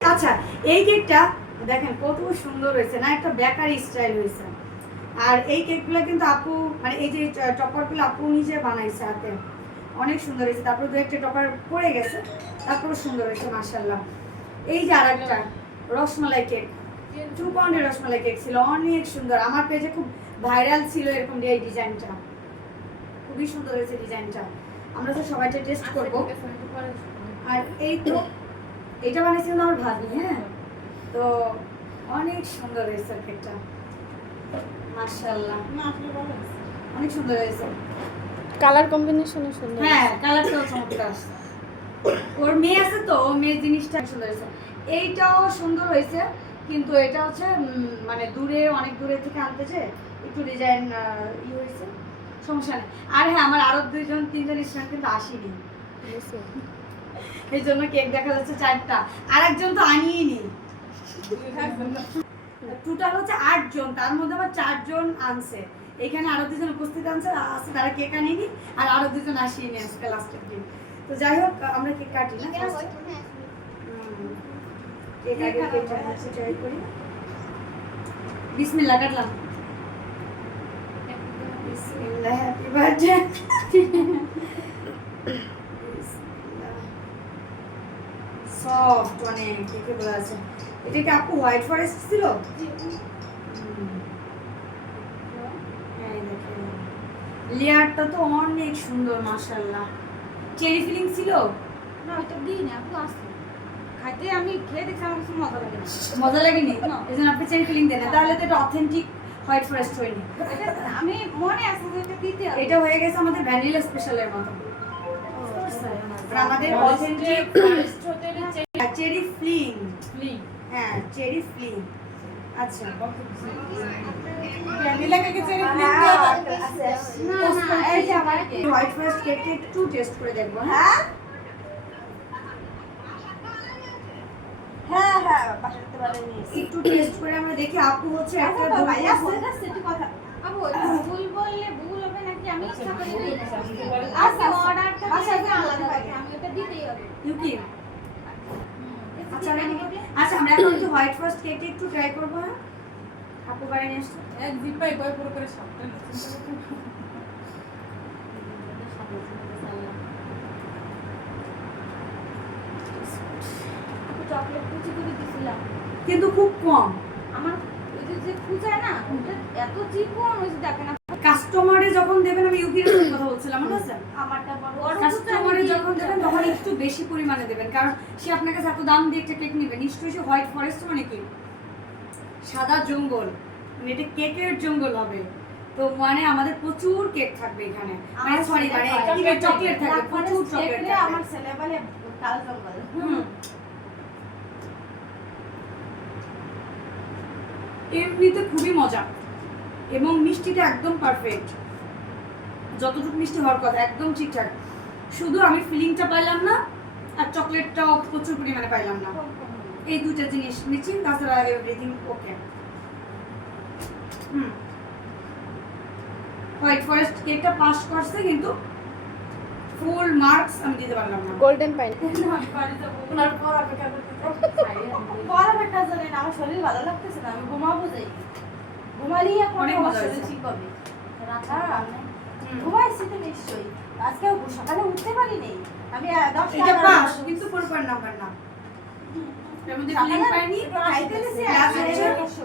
আচ্ছা এই কেকটা, দেখেন কত সুন্দর হয়েছে, না? একটা বেকারি স্টাইল হয়েছে। আর এই কেকগুলো কিন্তু আপু মানে এই যে টপারগুলো আপু নিজে বানাইছে হাতে। অনেক সুন্দর হয়েছে। তারপরে দু একটা টপার পড়ে গেছে তারপরে সুন্দর হয়েছে মার্শাল্লাহ এই যে আর একটা রসমালাই কেক। টু পাউন্ডের রসমালাই কেক ছিল, অনেক সুন্দর। আমার পেজে খুব ভাইরাল ছিল এরকম এই ডিজাইনটা। খুবই সুন্দর হয়েছে ডিজাইনটা। আমরা তো সবাইটা টেস্ট করব। আর এই তো এটা বানিয়েছিল আমার ভাবি হ্যাঁ? তো অনেক সুন্দর হয়েছে কেকটা মার্শাল্লাহ অনেক সুন্দর হয়েছে। কালার কম্বিনেশনও সুন্দর হ্যাঁ কালারটাও চমৎকার। আসছে। ওর মেয়ে আছে তো ও মেয়ের জিনিসটা সুন্দর হয়েছে। এইটাও সুন্দর হয়েছে কিন্তু এটা হচ্ছে মানে দূরে অনেক দূরে থেকে আনতেছে একটু ডিজাইন ই হয়েছে। সমস্যা নেই। আর হ্যাঁ আমার আরও দুইজন তিনজন স্টুডেন্ট কিন্তু আসেনি। এই জন্য কেক দেখা যাচ্ছে চারটা। আর একজন তো আনিয়ে নি। টোটাল হচ্ছে আটজন তার মধ্যে আবার চারজন আনছে। এখানে আরও দুজন উপস্থিত আনছে আছে তারা কেক আনিনি আর আরও দুজন আসিয়ে নিয়ে আজকে লাস্টের দিন। তো যাই হোক আমরা কেক কাটি না করি। বিসমিল্লাহ কাটলাম। বিসমিল্লাহ। হ্যাপি বার্থডে কেকে বলা আছে। এটা কি আপু হোয়াইট ফরেস্ট ছিল। লেয়ারটা তো অনেক সুন্দর মাশাআল্লাহ। চেরি ফিলিং ছিল? না দিই না আপু আসছে। খাইতে আমি খেয়ে দেখছি আমার কিছু মজা লাগে মজা লাগেনি। এই জন্য আপনি চেরি ফিলিং দেন। তাহলে তো এটা অথেন্টিক হোয়াইট ফরেস্ট হয়নি। আমি মনে আছে যে এটা দিতে এটা হয়ে গেছে আমাদের ভ্যানিলা স্পেশালের মতো। আমাদের অথেন্টিক চেরি ফ্লিং। হ্যাঁ চেরি ফ্লিং। আচ্ছা। ভ্যানিলা কেকে চেরি না, না এই যে আমার হোয়াইট ফরেস্ট কেকটা একটু টেস্ট করে দেখব হ্যাঁ? হ্যাঁ? হ্যাঁ বাসাতে একটু টেস্ট করে আমরা দেখি আপু হচ্ছে একটা আচ্ছা ভাই আছে আছে। কথা। আপু ভুল বললে ভুল হবে নাকি? আমি ইচ্ছা করে দিই আচ্ছা, আচ্ছা। অর্ডারটা আলাদা আমি ওটা দিতেই হবে। ইউকি? আচ্ছা আচ্ছা আমি আচ্ছা আমরা এখন একটু হোয়াইট ফরেস্ট কেক একটু ট্রাই করব হ্যাঁ? আপু বাড়ি নিয়ে আসছে। এক জিপাই পুরো করে চকলেট কুচি করে দিছিলাম। কিন্তু খুব কম। আমার ওই যে যে কুচায় না ওটা এত চিকন ওই যে দেখেন কাস্টমারে যখন দেবেন আমি ইউকির সাথে কথা বলছিলাম মনে আছে? আমারটা বড় কাস্টমারে যখন দেবেন তখন একটু বেশি পরিমাণে দেবেন কারণ সে আপনার কাছে এত দাম দিয়ে একটা কেক নেবে। নিশ্চয়ই সে হোয়াইট ফরেস্ট মানে কি? সাদা জঙ্গল। মানে এটা কেকের জঙ্গল হবে। তো মানে আমাদের প্রচুর কেক থাকবে এখানে। মানে সরি মানে চকলেট থাকবে প্রচুর চকলেট আমার ছেলে বলে কাল জঙ্গল। হুম। এমনিতে খুবই মজা। এবং মিষ্টিটা একদম পারফেক্ট যতটুকু মিষ্টি হওয়ার কথা একদম ঠিকঠাক। শুধু আমি ফিলিংটা পাইলাম না আর চকলেটটাও প্রচুর পরিমাণে পাইলাম না। এই দুটো জিনিস মিচিং তাছাড়া everything okay hmm. White forest কেকটা পাস করছে কিন্তু ফুল মার্কস আমি দিতে পারলাম না। গোল্ডেন পাইন ওনার পর অপেক্ষা করতে পর অপেক্ষা জানেন আমার শরীর ভালো লাগতেছে না আমি ঘুমাবো যাই। ঘুমালেই এখন। ঠিক হবে। রাখা ঘুমাইছি তো নিশ্চয়ই। আজকে সকালে উঠতে পারিনি। আমি দশটা পাস কিন্তু নাম্বার না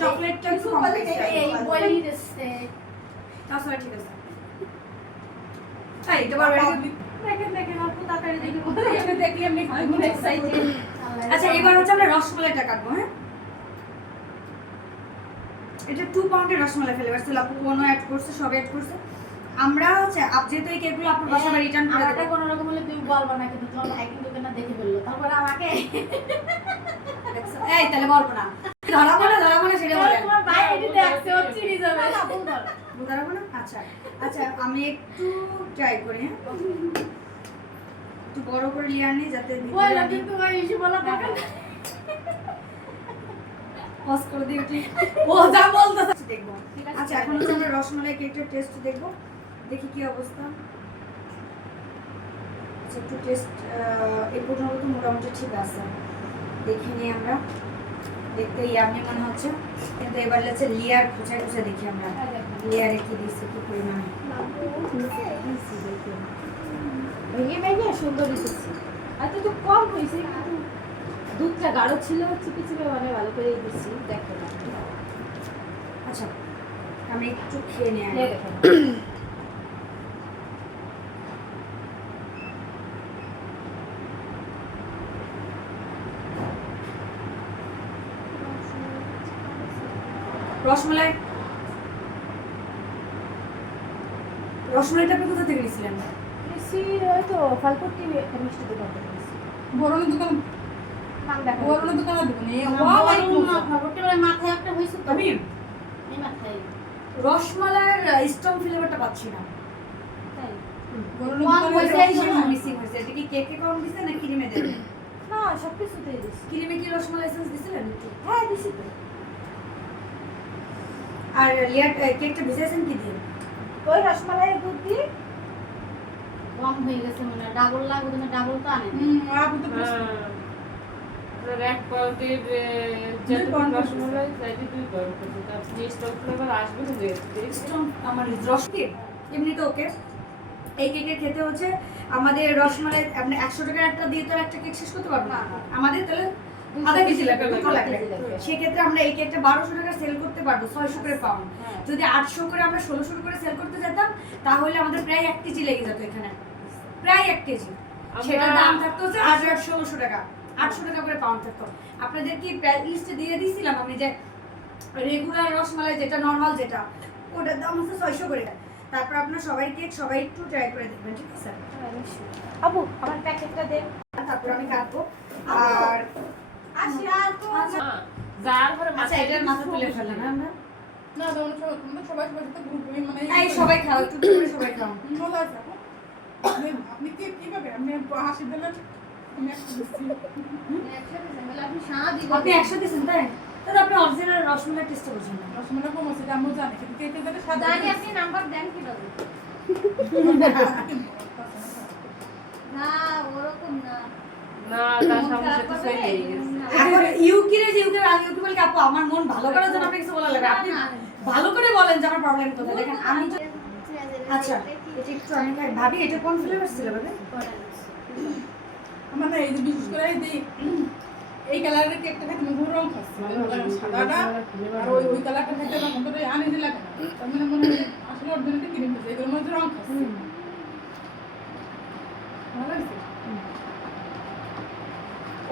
চকলেটটা ঠিক আছে। দেখেন দেখেন তাড়াতাড়ি দেখি আমি এক্সাইটেড আচ্ছা এবার হচ্ছে আমরা রসমালাইটা কাটবো হ্যাঁ? এটা টু পাউন্ডের রসমালাই ফ্লেভার ছিল আপু কোনো অ্যাড করছে সব অ্যাড করছে। আমরা হচ্ছে আপ যেহেতু এই কেকগুলো আপনার বাসায় রিটার্ন করে দেবো। কোনো রকম হলে তুমি বলবা না কিন্তু তোমার ভাই কিন্তু না দেখে ফেলল? তারপর আমাকে এই তাহলে বলব না ধরাবো না ধরাবো না সেটা বলেন তোমার ভাই এটি দেখছে ও চিনি যাবে না বল ধরাবো না? আচ্ছা আচ্ছা আমি একটু ট্রাই করি হ্যাঁ? একটু বড় করে লিয়ার নিই যাতে আমি- কিন্তু ওই ইস্যু বলা দরকার নেই। পজ করে ওটি ও যা বলতে দেখব। আচ্ছা এখন হচ্ছে আমরা রসমালাই কেকটার টেস্ট দেখব। দেখি কি অবস্থা। আচ্ছা একটু টেস্ট এই পর্যন্ত তো মোটামুটি ঠিক আছে। দেখে নিই আমরা। দেখতে ইয়ামি মনে হচ্ছে। কিন্তু এবার হচ্ছে লেয়ার খুঁচায় খুঁচে দেখি আমরা। লেয়ারে কি দিচ্ছে কি পরিমাণে? ভেঙে ভেঙে সুন্দর দিতেছি। আর তো কম হয়েছে কিন্তু দুধটা গাঢ় ছিল চিপে চিপে মানে ভালো করে আচ্ছা আমি একটু খেয়ে। দেখো রসমালাই রসমালাইটা আপনি কোথা থেকে নিয়েছিলেন হয়তো ফালকুটি একটা মিষ্টি দোকান থেকে। বড়নের দোকান দোকানে বড় না, লোক। খবরটা ওই মাথায় একটা হয়েছে তো। রসমালাইয়ের স্ট্রং ফ্লেভারটা পাচ্ছি না তাই। বড়নের কম দোকানে হয়েছে এই জন্য। মিসিং হয়েছে এটা কি কেকে কম দিছে না ক্রিমে দেবে না, সবকিছুতেই দিছি। ক্রিমে কি রসমালাই এসেন্স দিছিলেন হ্যাঁ, দিছি তো। আর লেয়ার কেকটা ভিজাইছেন কি দিয়ে ওই দুধ দিয়ে কম হয়ে গেছে মানে ডাবল লাগবে ডাবল তো আনে হুম, আপু তো হ্যাঁ। ওর এক পাউটির রসমালাই চাইলে দুই পাউটি তার স্টক ফ্লেভার আসবে কিন্তু আমার রস কেক এমনিতে ওকে। এই কেকের খেতে হচ্ছে আমাদের রসমালাই আপনি একশো টাকার একটা দিয়ে তো একটা কেক শেষ করতে পারব না। না, না। আমাদের তাহলে আধা কেজি লাগবে। সেক্ষেত্রে আমরা এই কেকটা বারোশো টাকা সেল করতে পারব ছয়শো করে পাউন্ড হ্যাঁ। যদি আটশো করে আমরা ষোলোশো করে সেল করতে যেতাম তাহলে আমাদের প্রায় এক কেজি লেগে যেত এখানে। প্রায় এক কেজি। সেটার দাম থাকতো হচ্ছে আট ষোলোশো টাকা। আটশো টাকা করে পাউন্ড থাকতো। আপনাদের কি প্রাইস লিস্টে দিয়ে দিয়েছিলাম আমি যে রেগুলার রসমালাই যেটা নর্মাল যেটা ওটার দাম হচ্ছে ছয়শো করে। তারপর আপনার সবাই কেক সবাই একটু ট্রাই করে দেখবেন ঠিক আছে। আপু আমার প্যাকেটটা দে তারপর আমি কাটবো আর আসি আর তো যার পরে এটার মাথা তুলে ফেললাম আমরা না সবাই মানে খাও সবাই খাও। আপনি কীভাবে? হাসি দিলেন আমি একটা দিচ্ছি আপনি সারা দিব আপনি একসাথে দিয়েছেন তাই? তাহলে আপনি অরিজিনাল রসমালাই টেস্ট করছেন রসমালাই কম আছে আমিও জানি কিন্তু কেটে যেটা সাদা আগে আপনি নাম্বার দেন কীভাবে? না ওরকম না। না তার সামনে সাথে সেই লেগে গেছে। এখন ইউকিরে যে ইউকির আগে ইউকি বলে কি, আপু আমার মন ভালো করার জন্য আপনি কিছু বলা লাগবে আপনি ভালো করে বলেন যে আমার প্রবলেম কোথায়। দেখেন আমি আচ্ছা এটা একটু আমি ভাবি এটা কোন ফ্লেভার ছিল ভাবি আমার না এই যে বিশেষ করে এই যে এই কালারের কেকটা খেতে হয় রং খাচ্ছে। মানে সাদাটা আর ওই ওই কালারটা খেতে আমার হয় আনি দিলা তার মানে মনে হয় আসলে কিনে ফেলছে মধ্যে রং খাচ্ছে। ভালো লাগছে?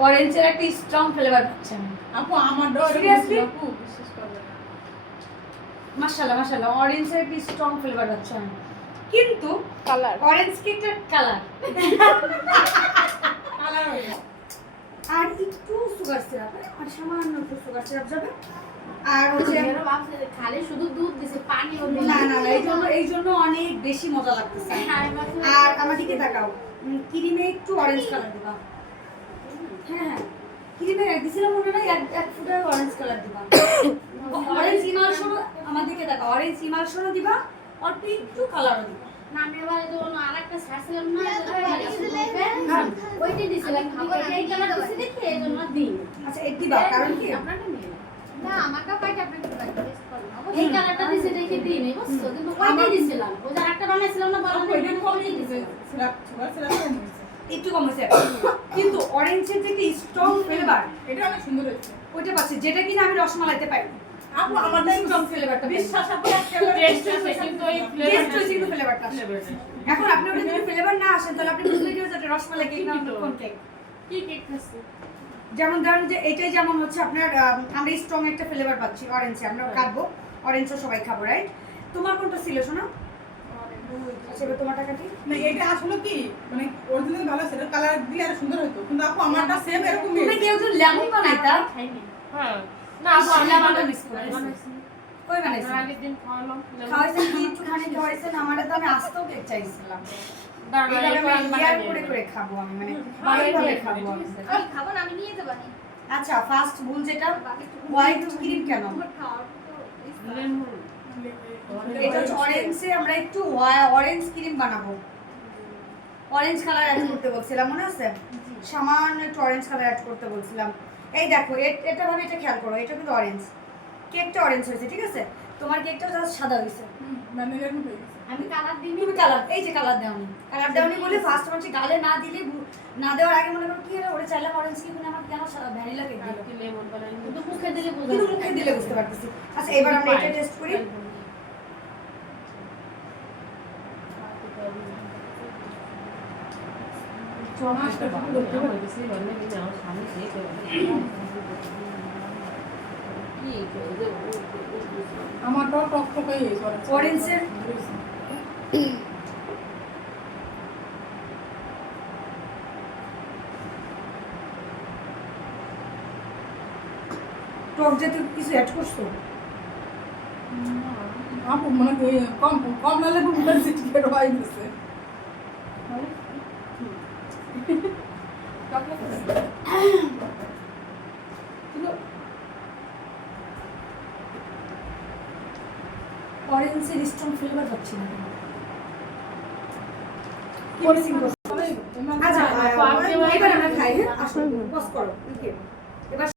অরেঞ্জের একটা স্ট্রং ফ্লেভার পাচ্ছেন। আপু আমার ডর Seriously? আপু বিশ্বাস করবে না। মাশাআল্লাহ মাশাআল্লাহ অরেঞ্জের একটা স্ট্রং ফ্লেভার পাচ্ছেন। কিন্তু কালার অরেঞ্জ কেকটার কালার। আর একটু সুগার সিরাপ আর সামান্য একটু সুগার সিরাপ যাবে। আর হচ্ছে খালি শুধু দুধ দিছে পানি না না না এই জন্য এই জন্য অনেক বেশি মজা লাগতেছে। আর আমার দিকে তাকাও ক্রিমে একটু অরেঞ্জ কালার দিবা। হ্যাঁ হ্যাঁ। ক্রিমে দিছিলাম মনে নাই এক এক ফুটা অরেঞ্জ কালার দিবা। অরেঞ্জ ইমালশনও আমার দিকে তাকাও অরেঞ্জ ইমালশনও দিবা অল্প একটু কালারও দিবা। আমি এবারে যখন আরেকটা ছাড়ছিলাম না ওইটাই দিছিলাম এই কালার দিছি দেখি এই জন্য দিই আচ্ছা এর দিবা কারণ কি? আপনাকে নিয়ে না আমাকে পাইতে আপনাকে এই কালারটা দিছি দেখে দিই নাই বুঝছ? কিন্তু ওইটাই দিছিলাম। ওই যে আরেকটা বানাইছিলাম না বানানো কম ওইটাই দিছিলাম সিরাপ সুগার সিরাপ একটু কম হয়েছে। কিন্তু অরেঞ্জের যে একটা স্ট্রং ফ্লেভার এটা অনেক সুন্দর হয়েছে। ওইটা পাচ্ছি যেটা কিনা আমি রসমালাইতে পাই আপু আমাদের স্ট্রং ফ্লেভারটা বিশ্বাস আপু টেস্ট আছে কিন্তু ওই টেস্ট কিন্তু ফ্লেভারটা ফ্লেভারটা এখন আপনি ওটা যদি ফ্লেভার না আসেন তাহলে আপনি বুঝলে কি হচ্ছে রসমালাই কেক না কোন কেক কি কেক খাচ্ছে? যেমন ধরেন যে এটাই যেমন হচ্ছে আপনার আম, আমরা স্ট্রং একটা ফ্লেভার পাচ্ছি অরেঞ্জে আমরা কাটবো অরেঞ্জও সবাই খাব রাইট তোমার কোনটা ছিল শোনো? আচ্ছা এবার তোমার টাকাটি না এটা আসলে কি মানে অরিজিনাল ভালো ছিল কালার দিয়ে আর সুন্দর হতো কিন্তু আপু আমারটা সেম এরকম তুমি একজন লেমন বানাইতা? হ্যাঁ। না আপু আমি লেমনটা মিস করে কই বানাইছি? আগের দিন খাওয়ালাম খাওয়াইছেন কি? একটুখানি খাওয়াইছেন আমার তো আমি আস্তেও কেক চাইছিলাম। দাঁড়া এইভাবে আমি এবার লেয়ার বানাই করে করে খাব আমি মানে বানাই খাব খাব, আমি। খাব না আমি নিয়ে যাব আচ্ছা ফার্স্ট ভুল যেটা হোয়াইট ক্রিম কেন? এটা হচ্ছে অরেঞ্জে আমরা একটু অরেঞ্জ ক্রিম বানাবো। অরেঞ্জ কালার অ্যাড করতে বলছিলাম মনে আছে? সামান্য একটু অরেঞ্জ কালার অ্যাড করতে বলছিলাম। এই দেখো এটা ভাবে এটা খেয়াল করো এটা কিন্তু অরেঞ্জ কেকটা অরেঞ্জ হয়েছে ঠিক আছে? তোমার কেকটা জাস্ট সাদা হয়েছে। হয়ে গেছে। আমি কালার দিই তুমি কালার এই যে কালার দেওনি কালার দেওনি বলে ফার্স্ট মানুষ গালে না দিলে না দেওয়ার আগে মনে করো কি হলো ওরে চাইলাম অরেঞ্জ কি মানে আমার কেন ভ্যানিলা কেক দিল? কি লেমন বানাই কিন্তু মুখে দিলে বোঝা কিন্তু মুখে দিলে বুঝতে পারতেছি। আচ্ছা এবার আমরা এটা টেস্ট করি। আমারটাও টক টক গেছে টক জাতীয় কিছু অ্যাড করছ? আপু মনে কম কম বেশি টিকেট হয়ে অরেঞ্জের স্ট্রং ফ্লেভার পাচ্ছি না আচ্ছা আচ্ছা এবার আমরা খাই হ্যাঁ আসুন পজ করো এবার